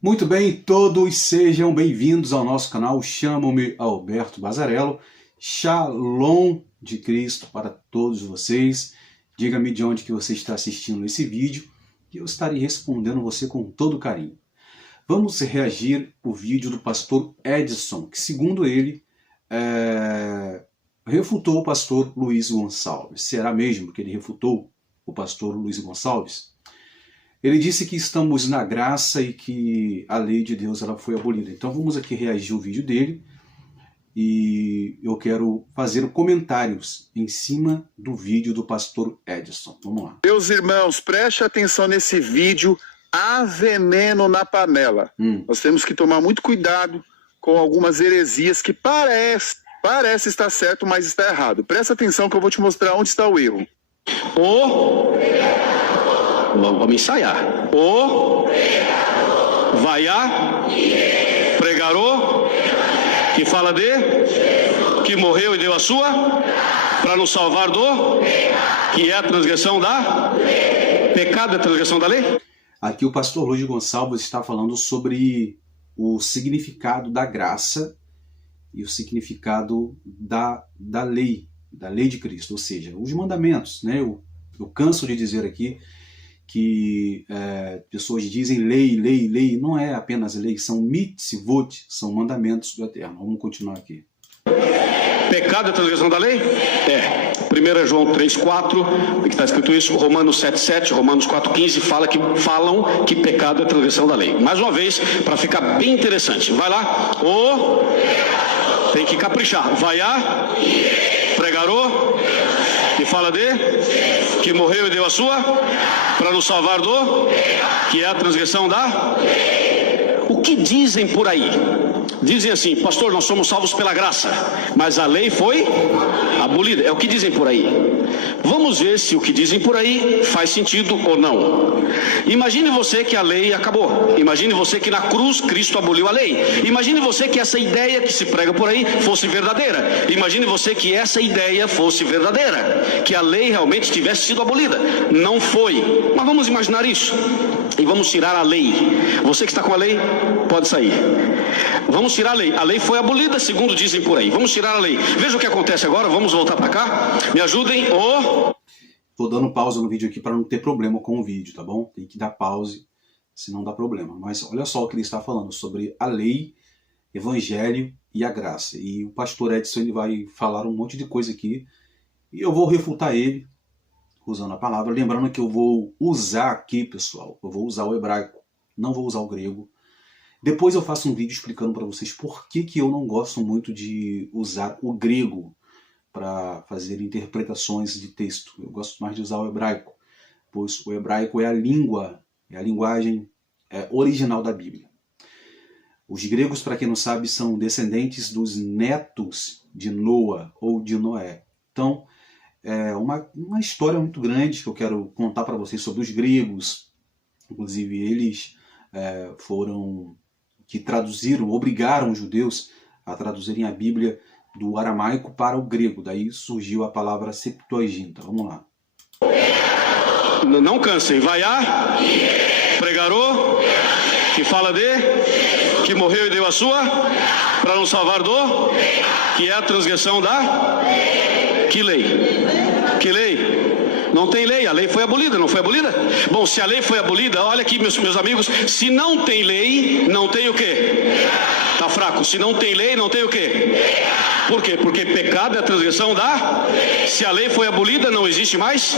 Muito bem, todos sejam bem-vindos ao nosso canal. Chamo-me Alberto Bazarello. Shalom de Cristo para todos vocês. Diga-me de onde que você está assistindo esse vídeo e eu estarei respondendo você com todo carinho. Vamos reagir ao vídeo do pastor Edson, que segundo ele, refutou o pastor Luiz Gonçalves. Será mesmo que ele refutou o pastor Luiz Gonçalves? Ele disse que estamos na graça e que a lei de Deus ela foi abolida. Então vamos aqui reagir ao vídeo dele e eu quero fazer comentários em cima do vídeo do pastor Edson. Vamos lá. Meus irmãos, preste atenção nesse vídeo. Há veneno na panela. Nós temos que tomar muito cuidado com algumas heresias que parece estar certo, mas está errado. Presta atenção que eu vou te mostrar onde está o erro. Vamos ensaiar. Vaiá, pregarou, que fala de, que morreu e deu a sua, para nos salvar do, que é a transgressão da, pecado é a transgressão da lei. Aqui o pastor Luiz Gonçalves está falando sobre o significado da graça e o significado da lei de Cristo, ou seja, os mandamentos, né? Eu canso de dizer aqui que pessoas dizem lei, não é apenas lei, são mitzvot, são mandamentos do Eterno. Vamos continuar aqui. Pecado é a transgressão da lei? 1 João 3,4, que está escrito isso, Romanos 7,7, Romanos 4,15, falam que pecado é a transgressão da lei. Mais uma vez, para ficar bem interessante, vai lá, tem que caprichar, vaiá, pregarou, que fala de, que morreu e deu a sua, para nos salvar do, que é a transgressão da. O que dizem por aí? Dizem assim, pastor, nós somos salvos pela graça, mas a lei foi abolida. É o que dizem por aí. Vamos ver se o que dizem por aí faz sentido ou não. Imagine você que a lei acabou. Imagine você que na cruz Cristo aboliu a lei. Imagine você que essa ideia que se prega por aí fosse verdadeira. Imagine você que essa ideia fosse verdadeira, que a lei realmente tivesse sido abolida. Não foi. Mas vamos imaginar isso e vamos tirar a lei. Você que está com a lei, pode sair. Vamos tirar a lei. A lei foi abolida, segundo dizem por aí. Vamos tirar a lei. Veja o que acontece agora. Vamos voltar para cá. Me ajudem. Tô dando pausa no vídeo aqui para não ter problema com o vídeo, tá bom? Tem que dar pause, senão dá problema. Mas olha só o que ele está falando sobre a lei, evangelho e a graça. E o pastor Edson ele vai falar um monte de coisa aqui e eu vou refutar ele usando a palavra. Lembrando que eu vou usar aqui, pessoal, eu vou usar o hebraico, não vou usar o grego. Depois eu faço um vídeo explicando para vocês por que eu não gosto muito de usar o grego para fazer interpretações de texto. Eu gosto mais de usar o hebraico, pois o hebraico é a linguagem original da Bíblia. Os gregos, para quem não sabe, são descendentes dos netos de Noa ou de Noé. Então, é uma história muito grande que eu quero contar para vocês sobre os gregos. Inclusive, eles foram que traduziram, obrigaram os judeus a traduzirem a Bíblia do aramaico para o grego. Daí surgiu a palavra Septuaginta. Vamos lá. Não cansem. Vaiá, pregarou, que fala de, que morreu e deu a sua, para nos salvar do, que é a transgressão da. Que lei? Que lei? Não tem lei, a lei foi abolida, não foi abolida? Bom, se a lei foi abolida, olha aqui meus amigos, se não tem lei, não tem o quê? Tá fraco, se não tem lei, não tem o quê? Por quê? Porque pecado é a transgressão da. Se a lei foi abolida, não existe mais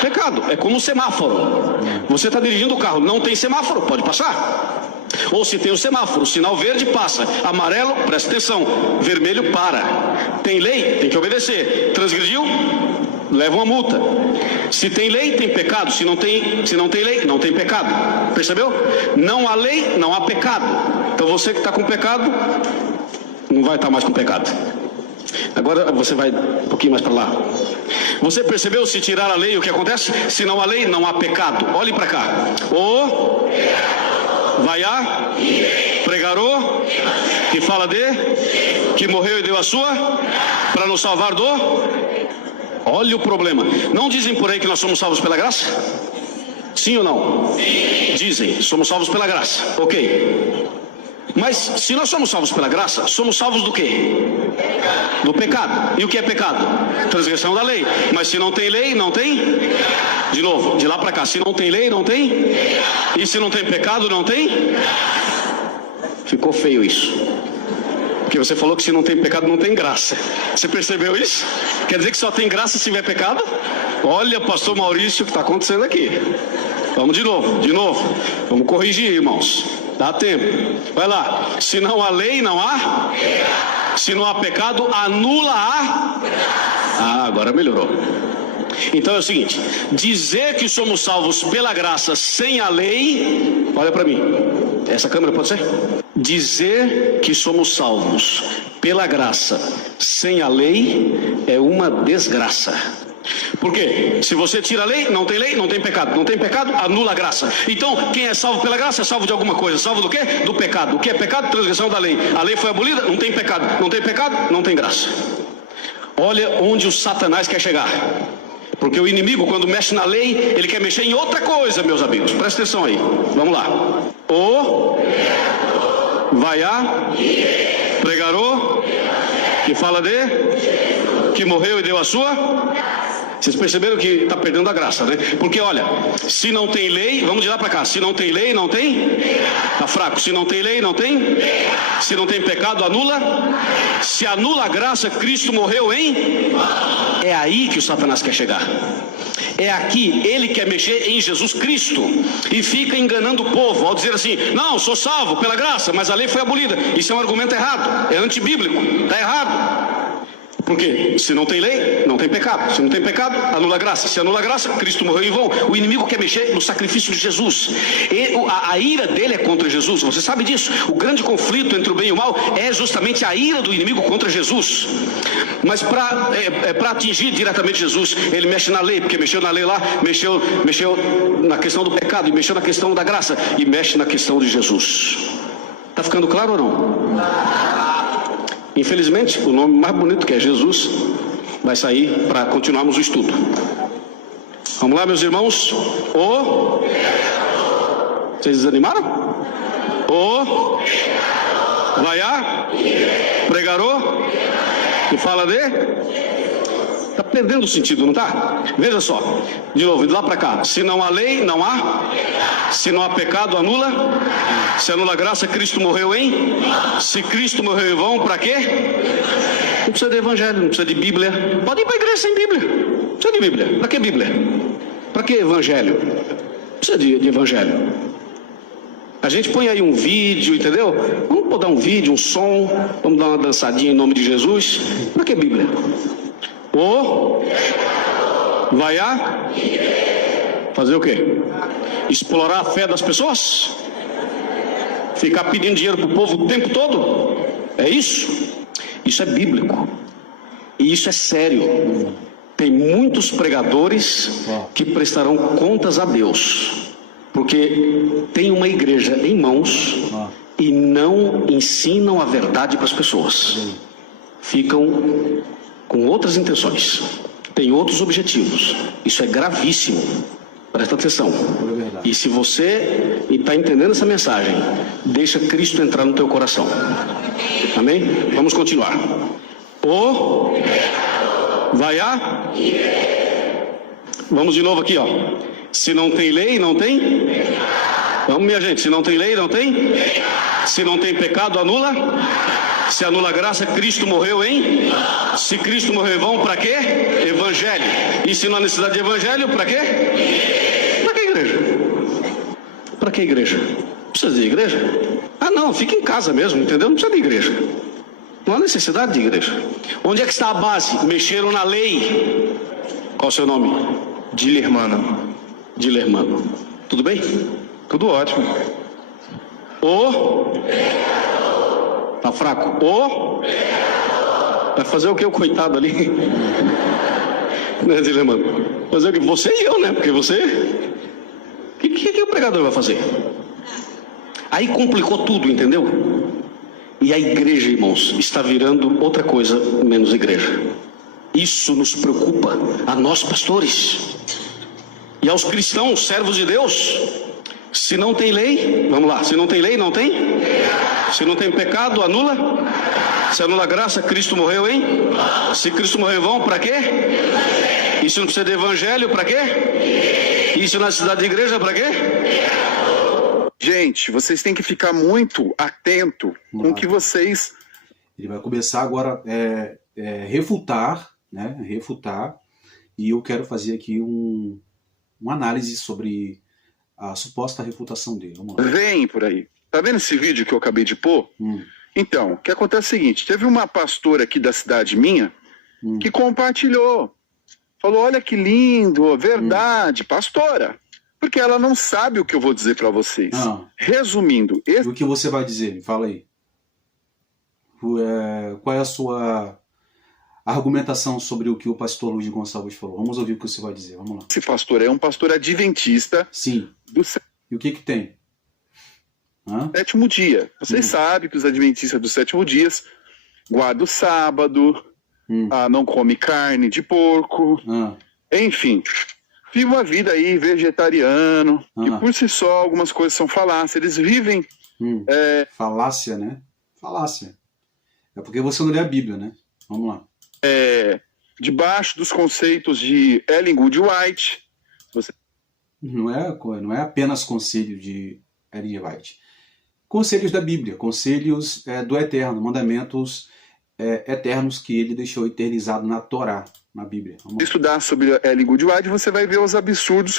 pecado. É como um semáforo. Você está dirigindo o carro, não tem semáforo, pode passar. Ou se tem o semáforo, sinal verde, passa. Amarelo, presta atenção. Vermelho, para. Tem lei, tem que obedecer. Transgrediu, leva uma multa. Se tem lei, tem pecado. Se não tem lei, não tem pecado. Percebeu? Não há lei, não há pecado. Então você que está com pecado, não vai estar mais com pecado. Agora você vai um pouquinho mais para lá. Você percebeu, se tirar a lei, o que acontece? Se não há lei, não há pecado. Olhe para cá. Vaiá, pregarou, que fala de, que morreu e deu a sua, para nos salvar do. Olha o problema. Não dizem por aí que nós somos salvos pela graça? Sim ou não? Sim. Dizem, somos salvos pela graça. Ok. Mas se nós somos salvos pela graça, somos salvos do quê? Do pecado. E o que é pecado? Transgressão da lei. Mas se não tem lei, não tem? De novo, de lá para cá. Se não tem lei, não tem? E se não tem pecado, não tem? Ficou feio isso. Porque você falou que se não tem pecado, não tem graça. Você percebeu isso? Quer dizer que só tem graça se tiver pecado? Olha, pastor Maurício, o que está acontecendo aqui. Vamos de novo. Vamos corrigir, irmãos. Dá tempo. Vai lá. Se não há lei, não há? Se não há pecado, anula a? Ah, agora melhorou. Então é o seguinte: dizer que somos salvos pela graça sem a lei, olha para mim. Essa câmera pode ser? Dizer que somos salvos pela graça sem a lei é uma desgraça. Por quê? Se você tira a lei, não tem pecado. Não tem pecado, anula a graça. Então, quem é salvo pela graça é salvo de alguma coisa. Salvo do quê? Do pecado. O que é pecado? Transgressão da lei. A lei foi abolida, não tem pecado. Não tem pecado, não tem graça. Olha onde o Satanás quer chegar. Porque o inimigo, quando mexe na lei, ele quer mexer em outra coisa, meus amigos. Presta atenção aí. Vamos lá. O vai a pregarou, que fala de, que morreu e deu a sua. Vocês perceberam que está perdendo a graça, né? Porque olha, se não tem lei, vamos de lá para cá. Se não tem lei, não tem? Está fraco. Se não tem lei, não tem? Se não tem pecado, anula? Se anula a graça, Cristo morreu em? É aí que o Satanás quer chegar. É aqui, ele quer mexer em Jesus Cristo e fica enganando o povo ao dizer assim: não, sou salvo pela graça, mas a lei foi abolida. Isso é um argumento errado, é antibíblico, está errado. Porque se não tem lei, não tem pecado. Se não tem pecado, anula a graça. Se anula a graça, Cristo morreu em vão. O inimigo quer mexer no sacrifício de Jesus. A ira dele é contra Jesus. Você sabe disso. O grande conflito entre o bem e o mal é justamente a ira do inimigo contra Jesus. Mas para atingir diretamente Jesus, ele mexe na lei, porque mexeu na lei lá, mexeu na questão do pecado, e mexeu na questão da graça, e mexe na questão de Jesus. Está ficando claro ou não? Infelizmente, o nome mais bonito, que é Jesus, vai sair para continuarmos o estudo. Vamos lá, meus irmãos. Vocês desanimaram? Vai a pregarou, que fala de. Está perdendo o sentido, não está? Veja só, de novo, de lá para cá. Se não há lei, não há. Se não há pecado, anula. Se anula a graça, Cristo morreu em. Se Cristo morreu em vão, para quê? Não precisa de evangelho, não precisa de Bíblia. Pode ir para a igreja sem Bíblia. Não precisa de Bíblia. Para que Bíblia? Para que evangelho? Não precisa de evangelho. A gente põe aí um vídeo, entendeu? Vamos botar um vídeo, um som, vamos dar uma dançadinha em nome de Jesus. Para que Bíblia? Vai a fazer o quê? Explorar a fé das pessoas? Ficar pedindo dinheiro para o povo o tempo todo? É isso? Isso é bíblico. E isso é sério. Tem muitos pregadores que prestarão contas a Deus, porque tem uma igreja em mãos e não ensinam a verdade para as pessoas. Ficam com outras intenções, tem outros objetivos. Isso é gravíssimo. Presta atenção. E se você está entendendo essa mensagem, deixa Cristo entrar no teu coração. Amém? Vamos continuar. Vai a. Vamos de novo aqui, ó. Se não tem lei, não tem. Vamos, minha gente. Se não tem lei, não tem. Se não tem pecado, anula. Se anula a graça, Cristo morreu em. Se Cristo morreu em vão, para quê? Evangelho. E se não há necessidade de evangelho, para quê? Para que igreja? Para que igreja? Precisa de igreja? Ah, não, fica em casa mesmo, entendeu? Não precisa de igreja. Não há necessidade de igreja. Onde é que está a base? Mexeram na lei. Qual o seu nome? Dilermano. Dilermano. Tudo bem? Tudo ótimo. Tá fraco? Vai fazer o que o coitado ali? Né, Dilermano? Fazer o que? Você e eu, né? Porque você... O que o pregador vai fazer? Aí complicou tudo, entendeu? E a igreja, irmãos, está virando outra coisa menos igreja. Isso nos preocupa, a nós pastores. E aos cristãos, servos de Deus, se não tem lei, vamos lá, se não tem lei, não tem? Se não tem pecado, anula? Se anula a graça, Cristo morreu, hein? Se Cristo morreu em vão, para quê? E se não precisa de evangelho, para quê? E se não é cidade de igreja, para quê? Gente, vocês têm que ficar muito atento com o que vocês... Ele vai começar agora refutar, né? Refutar. E eu quero fazer aqui uma análise sobre a suposta refutação dele. Vamos lá. Vem por aí. Tá vendo esse vídeo que eu acabei de pôr? Então, o que acontece é o seguinte, teve uma pastora aqui da cidade minha que compartilhou. Falou, olha que lindo, verdade, pastora. Porque ela não sabe o que eu vou dizer para vocês. Resumindo... E o que você vai dizer? Me fala aí. Qual é a sua argumentação sobre o que o pastor Luiz Gonçalves falou? Vamos ouvir o que você vai dizer, vamos lá. Esse pastor é um pastor adventista. Sim. E o que tem? Sétimo dia. Vocês sabem que os adventistas do sétimo dia guardam o sábado, não come carne de porco, enfim, vive uma vida aí vegetariano, e por si só algumas coisas são falácias. Eles vivem... Falácia, né? Falácia. É porque você não lê a Bíblia, né? Vamos lá. Debaixo dos conceitos de Ellen G. White. Não é apenas conselho de Ellen G. White. Conselhos da Bíblia, conselhos do Eterno, mandamentos eternos que ele deixou eternizado na Torá, na Bíblia. Se estudar sobre Ellen G. White, você vai ver os absurdos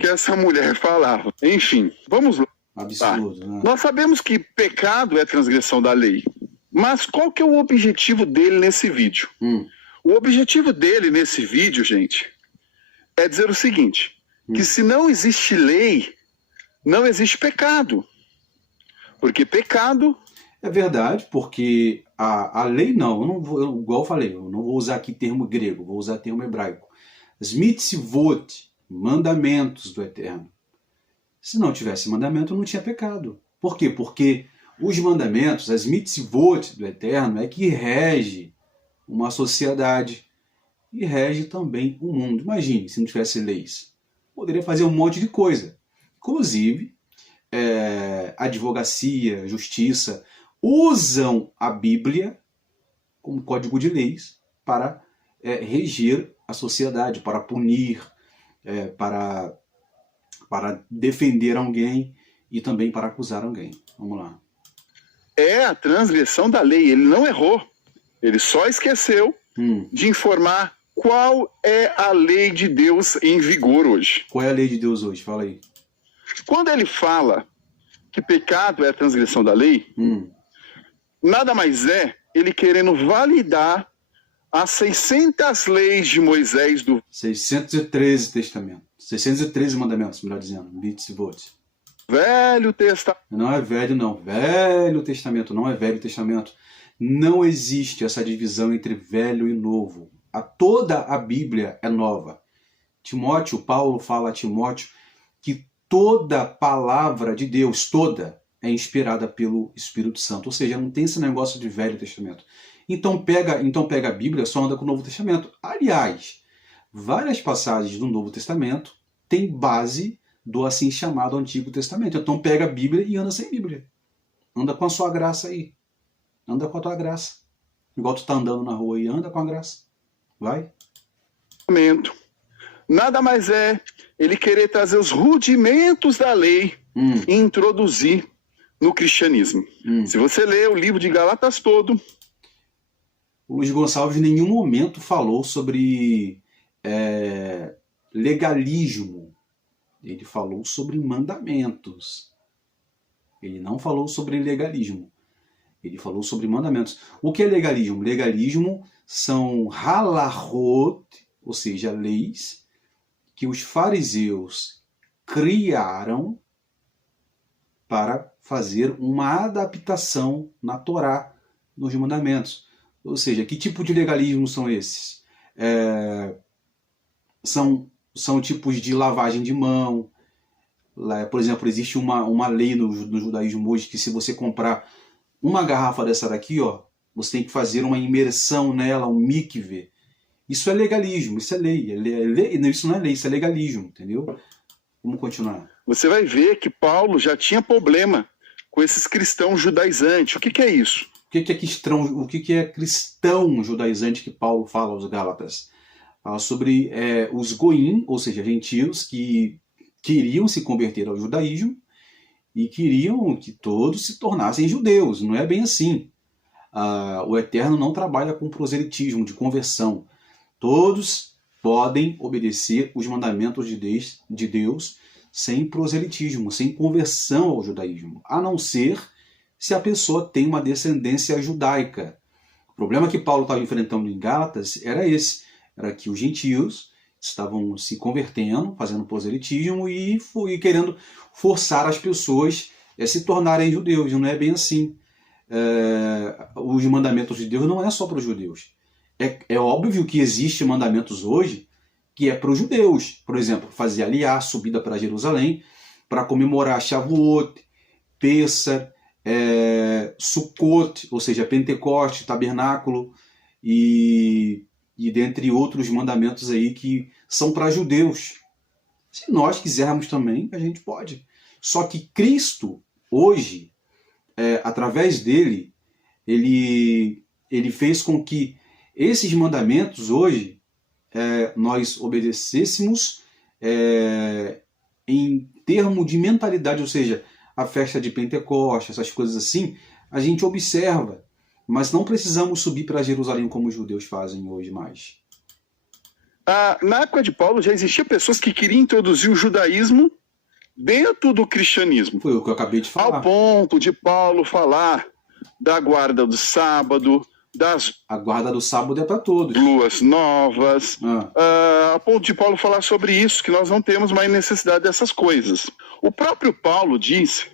que essa mulher falava. Enfim, vamos lá. Absurdo, né? Nós sabemos que pecado é transgressão da lei. Mas qual que é o objetivo dele nesse vídeo? O objetivo dele nesse vídeo, gente, é dizer o seguinte, que se não existe lei, não existe pecado. Porque pecado... É verdade, porque a lei igual eu falei, eu não vou usar aqui termo grego, vou usar termo hebraico. As mitzvot, mandamentos do Eterno. Se não tivesse mandamento, não tinha pecado. Por quê? Porque os mandamentos, as mitzvot do Eterno, é que rege uma sociedade e rege também o mundo. Imagine, se não tivesse leis. Poderia fazer um monte de coisa. Inclusive, advocacia, justiça, usam a Bíblia como código de leis para reger a sociedade, para punir, para defender alguém e também para acusar alguém. Vamos lá. É a transgressão da lei. Ele não errou. Ele só esqueceu de informar qual é a lei de Deus em vigor hoje. Qual é a lei de Deus hoje? Fala aí. Quando ele fala que pecado é a transgressão da lei, nada mais é ele querendo validar as 600 leis de Moisés do 613 testamentos. 613 mandamentos, melhor dizendo. Mitzvot. Velho Testamento. Não é velho, não. Velho Testamento, não é Velho Testamento. Não existe essa divisão entre velho e novo. Toda a Bíblia é nova. Paulo fala a Timóteo que toda palavra de Deus, toda, é inspirada pelo Espírito Santo. Ou seja, não tem esse negócio de Velho Testamento. Então pega a Bíblia, só anda com o Novo Testamento. Aliás, várias passagens do Novo Testamento têm base do assim chamado Antigo Testamento. Então pega a Bíblia e anda sem Bíblia. Anda com a sua graça aí. Anda com a tua graça. Igual tu tá andando na rua aí, anda com a graça. Vai. Nada mais é ele querer trazer os rudimentos da lei e introduzir no cristianismo. Se você ler o livro de Galatas todo... O Luiz Gonçalves em nenhum momento falou sobre legalismo. Ele falou sobre mandamentos. Ele não falou sobre legalismo. Ele falou sobre mandamentos. O que é legalismo? Legalismo são halachot, ou seja, leis, que os fariseus criaram para fazer uma adaptação na Torá, nos mandamentos. Ou seja, que tipo de legalismo são esses? São tipos de lavagem de mão. Por exemplo, existe uma lei no judaísmo hoje que se você comprar uma garrafa dessa daqui, ó, você tem que fazer uma imersão nela, um mikve. Isso é legalismo, isso é lei. Isso não é lei, isso é legalismo, entendeu? Vamos continuar. Você vai ver que Paulo já tinha problema com esses cristãos judaizantes. O que é isso? O que é cristão judaizante que Paulo fala aos Gálatas? Fala sobre os goim, ou seja, gentios que queriam se converter ao judaísmo e queriam que todos se tornassem judeus. Não é bem assim. O Eterno não trabalha com proselitismo, de conversão. Todos podem obedecer os mandamentos de Deus sem proselitismo, sem conversão ao judaísmo, a não ser se a pessoa tem uma descendência judaica. O problema que Paulo estava enfrentando em Gálatas era esse, era que os gentios estavam se convertendo, fazendo proselitismo e querendo forçar as pessoas a se tornarem judeus. Não é bem assim. Os mandamentos de Deus não é só para os judeus. É óbvio que existem mandamentos hoje que é para os judeus. Por exemplo, fazer aliá, subida para Jerusalém, para comemorar Shavuot, Pessah, Sukkot, ou seja, Pentecoste, Tabernáculo e dentre outros mandamentos aí que são para judeus. Se nós quisermos também, a gente pode. Só que Cristo, hoje, através dele, ele fez com que esses mandamentos hoje nós obedecêssemos em termo de mentalidade, ou seja, a festa de Pentecostes, essas coisas assim, a gente observa, mas não precisamos subir para Jerusalém como os judeus fazem hoje mais. Na época de Paulo já existia pessoas que queriam introduzir o judaísmo dentro do cristianismo. Foi o que eu acabei de falar. Ao ponto de Paulo falar da guarda do sábado, a guarda do sábado é para todos. Luas novas. Ao ponto de Paulo falar sobre isso, que nós não temos mais necessidade dessas coisas. O próprio Paulo diz,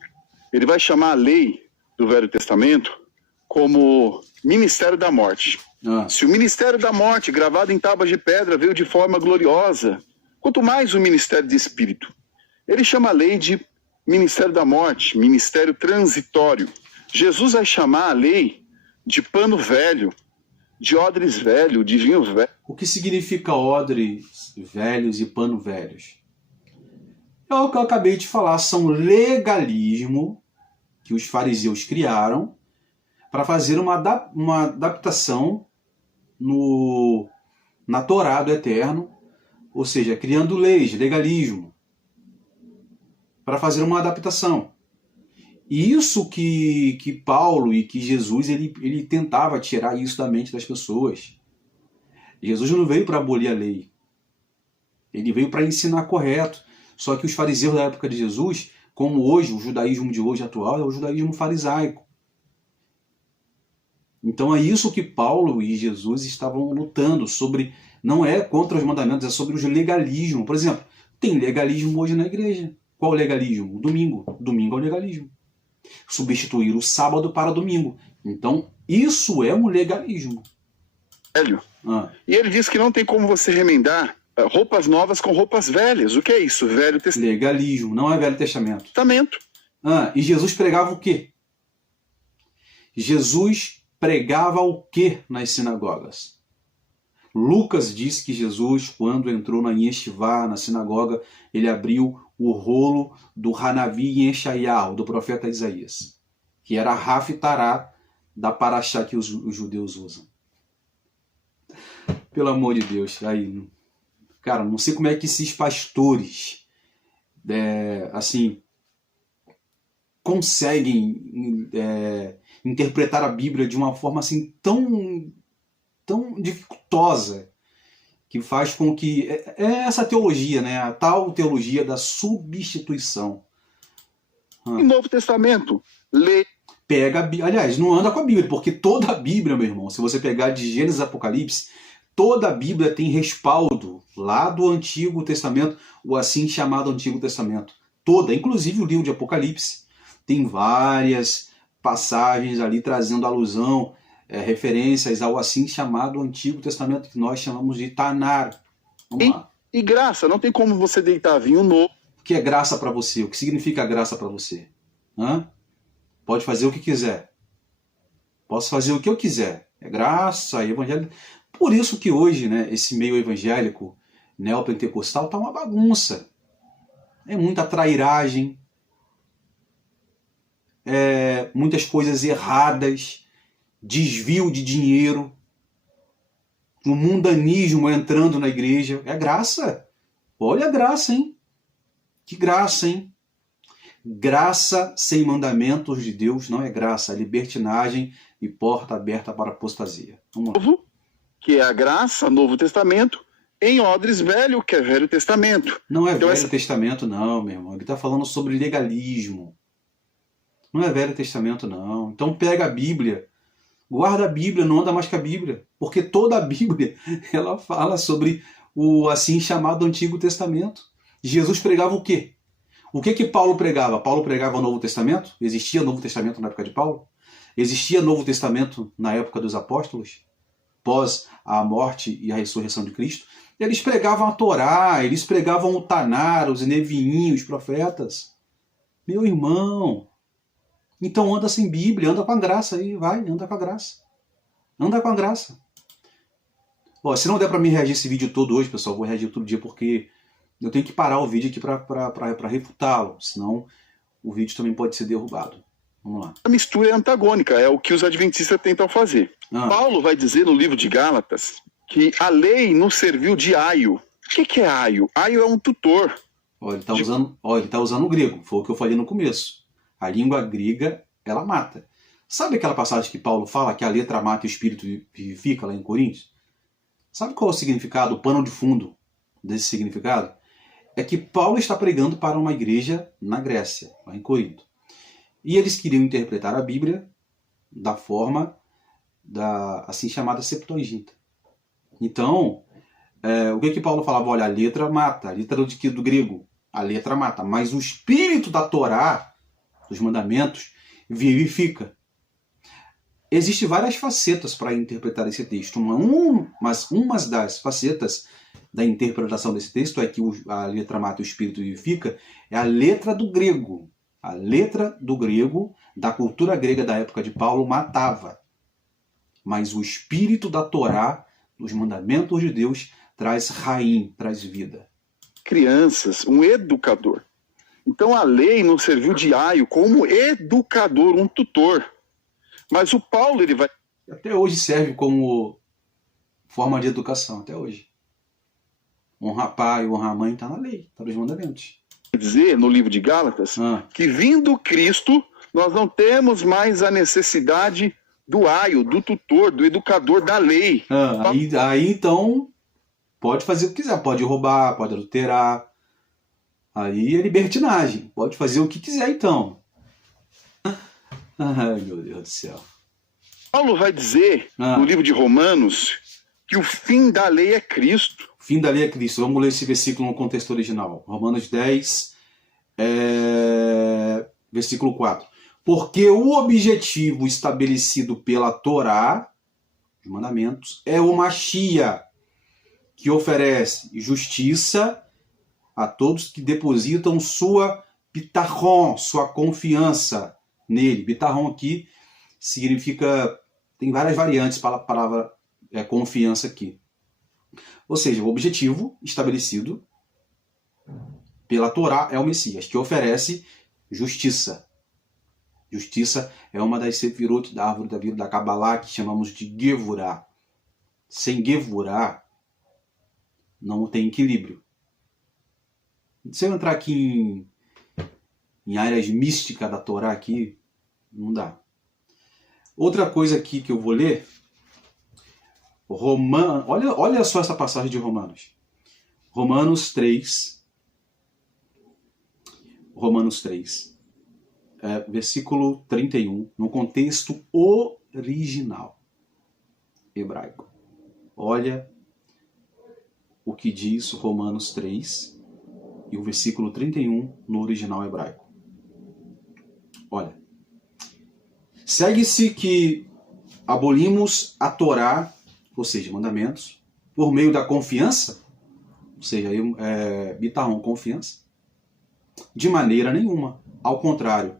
ele vai chamar a lei do Velho Testamento como ministério da morte. Se o ministério da morte, gravado em tábuas de pedra, veio de forma gloriosa, quanto mais o ministério de espírito. Ele chama a lei de ministério da morte, ministério transitório. Jesus vai chamar a lei de pano velho, de odres velho, de vinho velho. O que significa odres velhos e pano velhos? É o que eu acabei de falar, são legalismo que os fariseus criaram para fazer uma adaptação na Torá do Eterno, ou seja, criando leis, legalismo, para fazer uma adaptação. E isso que Paulo e que Jesus ele tentava tirar isso da mente das pessoas. Jesus não veio para abolir a lei. Ele veio para ensinar correto. Só que os fariseus da época de Jesus, como hoje, o judaísmo de hoje atual, é o judaísmo farisaico. Então é isso que Paulo e Jesus estavam lutando sobre. Não é contra os mandamentos, é sobre os legalismo. Por exemplo, tem legalismo hoje na igreja. Qual o legalismo? O domingo. Domingo é o legalismo. Substituir o sábado para domingo. Então, isso é um legalismo. Velho. E ele diz que não tem como você remendar roupas novas com roupas velhas. O que é isso? Velho Testamento. Legalismo, não é Velho Testamento. Testamento. E Jesus pregava o quê? Jesus pregava o quê nas sinagogas? Lucas diz que Jesus, quando entrou na Yeshivá, na sinagoga, ele abriu o rolo do Hanavi Yeshayahu, do profeta Isaías, que era a Haftará da Paraxá que os judeus usam. Pelo amor de Deus, aí, cara, não sei como é que esses pastores assim conseguem interpretar a Bíblia de uma forma assim tão dificultosa, que faz com que essa teologia, né, a tal teologia da substituição. No Novo Testamento, aliás, não anda com a Bíblia, porque toda a Bíblia, meu irmão, se você pegar de Gênesis a Apocalipse, toda a Bíblia tem respaldo lá do Antigo Testamento, o assim chamado Antigo Testamento. Toda, inclusive o livro de Apocalipse, tem várias passagens ali trazendo alusão, referências ao assim chamado Antigo Testamento, que nós chamamos de Tanar. Vamos lá. E graça, não tem como você deitar vinho novo. O que é graça para você? O que significa graça para você? Pode fazer o que quiser. Posso fazer o que eu quiser. É graça, é evangelho. Por isso que hoje, né, esse meio evangélico neopentecostal está uma bagunça. É muita trairagem, muitas coisas erradas, desvio de dinheiro, o mundanismo entrando na igreja. É graça. Olha a graça, hein? Que graça, hein? Graça sem mandamentos de Deus não é graça, é libertinagem e porta aberta para a apostasia. Vamos lá. Que é a graça, Novo Testamento, em odres velho, que é Velho Testamento. Não é então, Velho Testamento não, meu irmão. Ele está falando sobre legalismo. Não é Velho Testamento não. Então pega a Bíblia, guarda a Bíblia, não anda mais com a Bíblia. Porque toda a Bíblia, ela fala sobre o assim chamado Antigo Testamento. Jesus pregava o quê? O que Paulo pregava? Paulo pregava o Novo Testamento? Existia Novo Testamento na época de Paulo? Existia Novo Testamento na época dos apóstolos? Pós a morte e a ressurreição de Cristo? Eles pregavam a Torá, eles pregavam o Tanar, os Neviim, os profetas. Meu irmão, então anda sem Bíblia, anda com a graça aí, vai, anda com a graça. Anda com a graça. Ó, se não der para mim reagir esse vídeo todo hoje, pessoal, eu vou reagir todo dia porque eu tenho que parar o vídeo aqui para refutá-lo, senão o vídeo também pode ser derrubado. Vamos lá. A mistura é antagônica, é o que os adventistas tentam fazer. Paulo vai dizer no livro de Gálatas que a lei nos serviu de aio. O que é aio? Aio é um tutor. Ó, ele está usando o grego, foi o que eu falei no começo. A língua grega, ela mata. Sabe aquela passagem que Paulo fala que a letra mata e o espírito vivifica lá em Coríntios? Sabe qual é o significado, o pano de fundo desse significado? É que Paulo está pregando para uma igreja na Grécia, lá em Corinto. E eles queriam interpretar a Bíblia da forma da assim chamada Septuaginta. Então, o que Paulo falava? Olha, a letra mata, a letra do grego, a letra mata, mas o espírito da Torá, dos mandamentos, vivifica. Existem várias facetas para interpretar esse texto, mas uma das facetas da interpretação desse texto é que a letra mata e o espírito vivifica, é a letra do grego. A letra do grego, da cultura grega da época de Paulo, matava. Mas o espírito da Torá, dos mandamentos de Deus, traz raim, traz vida. Crianças, um educador. Então a lei nos serviu de aio como educador, um tutor. Mas o Paulo, ele vai... Até hoje serve como forma de educação, até hoje. Honrar pai, honrar mãe, está na lei, está nos mandamentos. Dizer no livro de Gálatas que vindo Cristo, nós não temos mais a necessidade do aio, do tutor, do educador da lei. Aí então pode fazer o que quiser, pode roubar, pode adulterar. Aí é libertinagem, pode fazer o que quiser então. Ai, meu Deus do céu. Paulo vai dizer no livro de Romanos que o fim da lei é Cristo. O fim da lei é Cristo. Vamos ler esse versículo no contexto original. Romanos 10, versículo 4. Porque o objetivo estabelecido pela Torá, os mandamentos, é o Machia, que oferece justiça a todos que depositam sua bitachon, sua confiança nele. Bitachon aqui significa, tem várias variantes para a palavra confiança aqui. Ou seja, o objetivo estabelecido pela Torá é o Messias, que oferece justiça. Justiça é uma das sefirot da árvore da vida da Kabbalah, que chamamos de Gevurah. Sem Gevurah, não tem equilíbrio. Se eu entrar aqui em áreas místicas da Torá, aqui, não dá. Outra coisa aqui que eu vou ler, olha só essa passagem de Romanos. Romanos 3, versículo 31, no contexto original hebraico. Olha o que diz Romanos 3 e o versículo 31 no original hebraico. Olha. Segue-se que abolimos a Torá, ou seja, mandamentos, por meio da confiança, ou seja, bitachon, confiança, de maneira nenhuma. Ao contrário,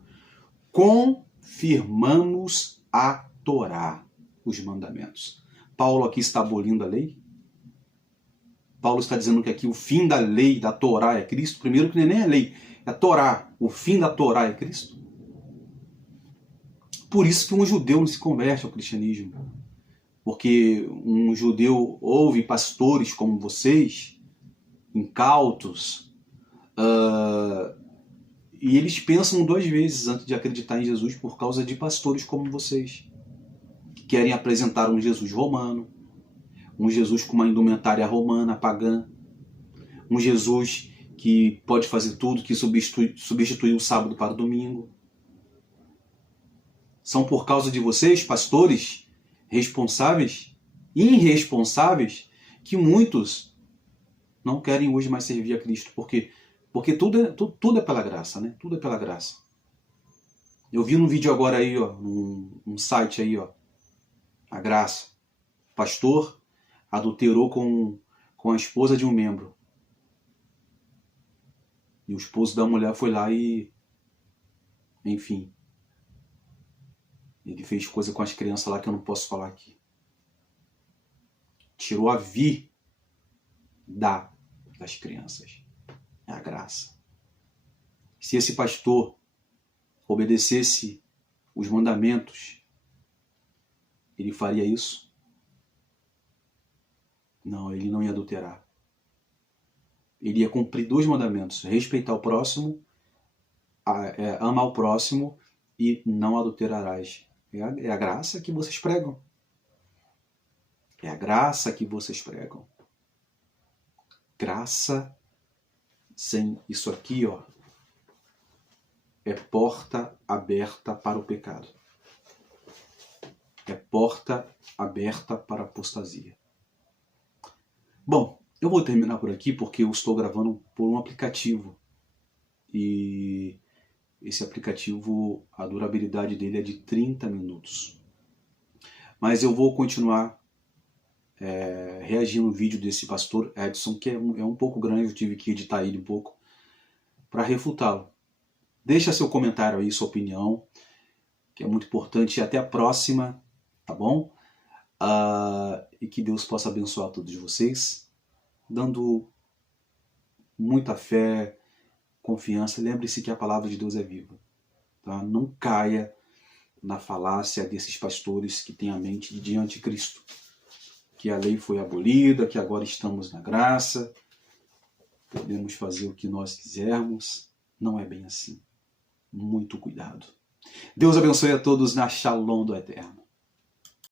confirmamos a Torá, os mandamentos, Paulo aqui está abolindo a lei? Paulo está dizendo que aqui o fim da lei, da Torá, é Cristo? Primeiro que nem é lei, é a Torá. O fim da Torá é Cristo? Por isso que um judeu não se converte ao cristianismo. Porque um judeu ouve pastores como vocês, incautos, e eles pensam 2 vezes antes de acreditar em Jesus por causa de pastores como vocês, que querem apresentar um Jesus romano, um Jesus com uma indumentária romana, pagã, um Jesus que pode fazer tudo, que substitui o sábado para o domingo. São por causa de vocês, pastores responsáveis, irresponsáveis, que muitos não querem hoje mais servir a Cristo. Porque tudo é pela graça, né? Tudo é pela graça. Eu vi num vídeo agora aí, ó, num site aí, ó, a graça. Pastor adulterou com a esposa de um membro. E o esposo da mulher foi lá e, enfim, ele fez coisa com as crianças lá que eu não posso falar aqui. Tirou a vida das crianças. É a graça. Se esse pastor obedecesse os mandamentos, ele faria isso? Não, ele não ia adulterar. Ele ia cumprir 2 mandamentos: respeitar o próximo, amar o próximo e não adulterarás. É a graça que vocês pregam. É a graça que vocês pregam. Graça sem isso aqui, ó, é porta aberta para o pecado. É porta aberta para a apostasia. Bom, eu vou terminar por aqui porque eu estou gravando por um aplicativo. E esse aplicativo, a durabilidade dele é de 30 minutos. Mas eu vou continuar reagindo no vídeo desse pastor Edson, que é um pouco grande, eu tive que editar ele um pouco para refutá-lo. Deixa seu comentário aí, sua opinião, que é muito importante. E até a próxima, tá bom? E que Deus possa abençoar todos vocês, dando muita fé, confiança. Lembre-se que a palavra de Deus é viva. Tá? Não caia na falácia desses pastores que têm a mente de anticristo. Que a lei foi abolida, que agora estamos na graça, podemos fazer o que nós quisermos. Não é bem assim. Muito cuidado. Deus abençoe a todos na Shalom do Eterno.